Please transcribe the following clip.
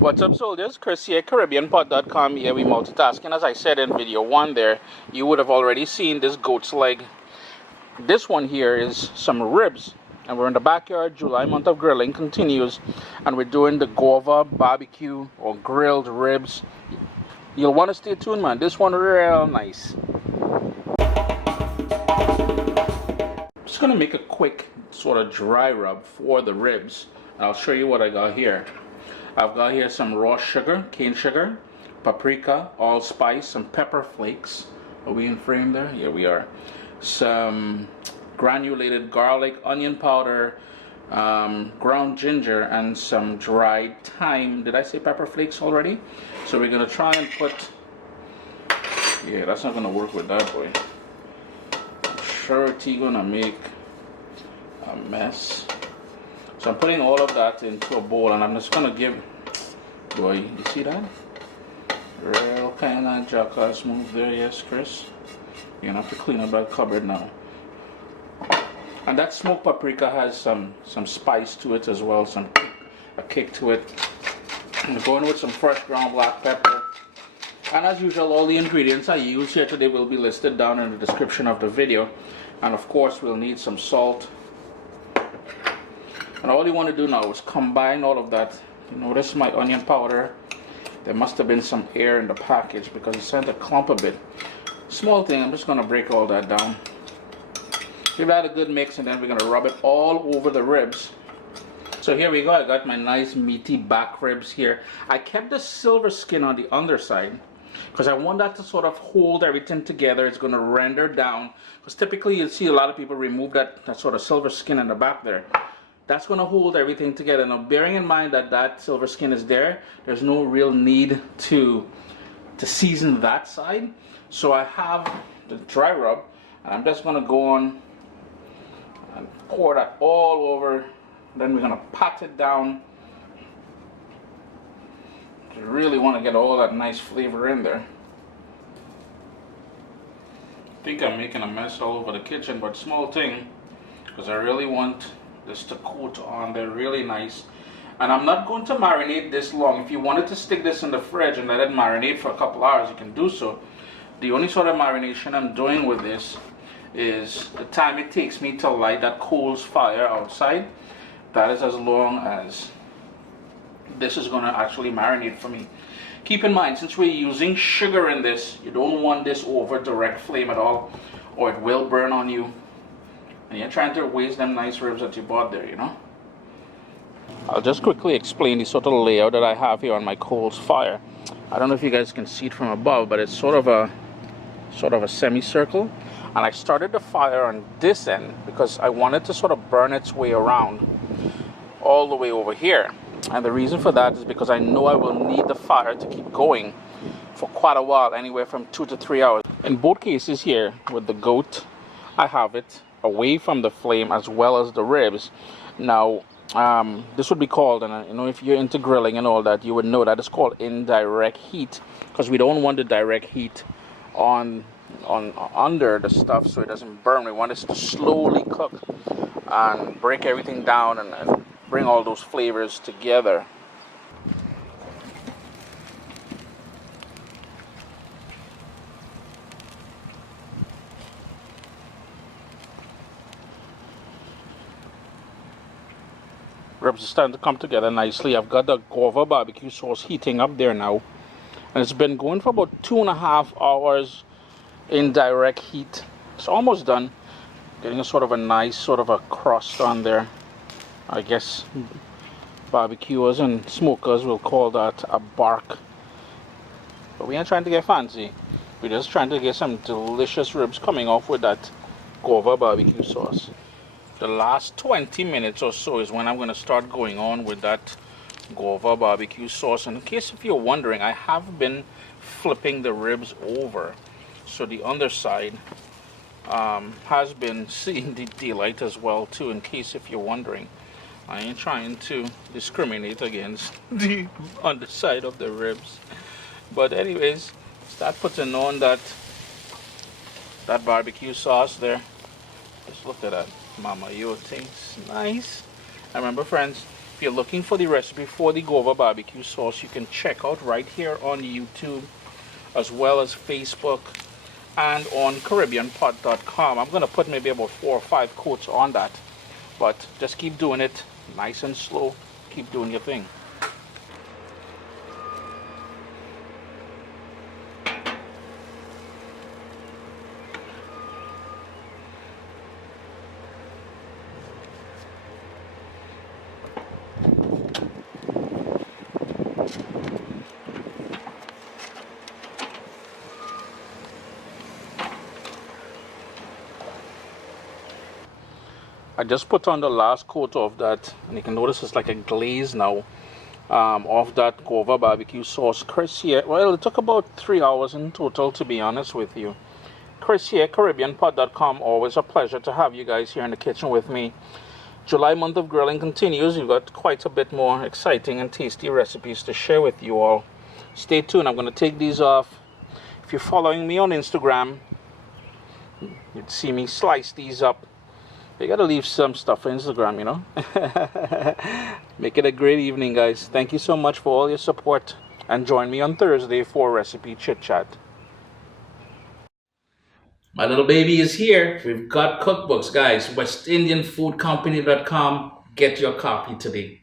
What's up, soldiers? Chris here, CaribbeanPot.com. Here we multitasking. As I said in video 1 there, you would have already seen this goat's leg. This one here is some ribs. And we're in the backyard. July month of grilling continues. And we're doing the Guava barbecue or grilled ribs. You'll want to stay tuned, man. This one real nice. I'm just going to make a quick sort of dry rub for the ribs. And I'll show you what I got here. I've got here some raw sugar, cane sugar, paprika, allspice, some pepper flakes. Are we in frame there? Yeah, we are. Some granulated garlic, onion powder, ground ginger, and some dried thyme. Did I say pepper flakes already? So we're going to try and put... Yeah, that's not going to work with that, boy. I'm sure it's going to make a mess. So I'm putting all of that into a bowl, and I'm just gonna give, boy, you see that? Real kind of jackass move there, yes, Chris? You're gonna have to clean up that cupboard now. And that smoked paprika has some spice to it as well, a kick to it. I'm going with some fresh ground black pepper. And as usual, all the ingredients I use here today will be listed down in the description of the video. And of course, we'll need some salt. And all you want to do now is combine all of that. You notice my onion powder. There must have been some air in the package because it sent a clump a bit. Small thing, I'm just going to break all that down. Give that a good mix, and then we're going to rub it all over the ribs. So here we go. I got my nice meaty back ribs here. I kept the silver skin on the underside because I want that to sort of hold everything together. It's going to render down. Because typically you'll see a lot of people remove that sort of silver skin in the back there. That's going to hold everything together. Now, bearing in mind that that silver skin is there, there's no real need to season that side. So I have the dry rub, and I'm just going to go on and pour that all over. Then we're going to pat it down. You really want to get all that nice flavor in there. I think I'm making a mess all over the kitchen, but small thing, because I really want this to coat on there really nice. And I'm not going to marinate this long. If you wanted to stick this in the fridge and let it marinate for a couple hours, you can do so. The only sort of marination I'm doing with this is the time it takes me to light that coals fire outside. That is as long as this is going to actually marinate for me. Keep in mind, since we're using sugar in this, you don't want this over direct flame at all, or it will burn on you. And you're trying to waste them nice ribs that you bought there, you know. I'll just quickly explain the sort of layout that I have here on my coals fire. I don't know if you guys can see it from above, but it's sort of a semicircle. And I started the fire on this end because I wanted to sort of burn its way around all the way over here. And the reason for that is because I know I will need the fire to keep going for quite a while, anywhere from 2 to 3 hours. In both cases here with the goat, I have it away from the flame as well as the ribs. Now, this would be called, and you know, if you're into grilling and all that, you would know that it's called indirect heat, because we don't want the direct heat on under the stuff so it doesn't burn. We want it to slowly cook and break everything down and bring all those flavors together. Ribs are starting to come together nicely. I've got the Guava barbecue sauce heating up there now, and it's been going for about 2.5 hours in direct heat. It's almost done. Getting a sort of a nice sort of a crust on there. I guess barbecuers and smokers will call that a bark, but we ain't trying to get fancy. We're just trying to get some delicious ribs coming off with that Guava barbecue sauce. The last 20 minutes or so is when I'm going to start going on with that Guava barbecue sauce. And in case if you're wondering, I have been flipping the ribs over, so the underside has been seeing the daylight as well too, in case if you're wondering. I ain't trying to discriminate against the underside of the ribs. But anyways, start putting on that barbecue sauce there. Just look at that. Mama, your thing's nice. And remember, friends, if you're looking for the recipe for the Guava barbecue sauce, you can check out right here on YouTube, as well as Facebook and on CaribbeanPot.com. I'm going to put maybe about 4 or 5 quotes on that, but just keep doing it nice and slow. Keep doing your thing. I just put on the last coat of that, and you can notice it's like a glaze now of that Guava barbecue sauce. Chris here, well, it took about 3 hours in total, to be honest with you. Chris here, CaribbeanPot.com. Always a pleasure to have you guys here in the kitchen with me. July month of grilling continues. We've got quite a bit more exciting and tasty recipes to share with you all. Stay tuned. I'm going to take these off. If you're following me on Instagram, you'd see me slice these up. You gotta leave some stuff for Instagram, you know. Make it a great evening, guys. Thank you so much for all your support, and join me on Thursday for recipe chit chat. My little baby is here. We've got cookbooks, guys. WestIndianFoodCompany.com. Get your copy today.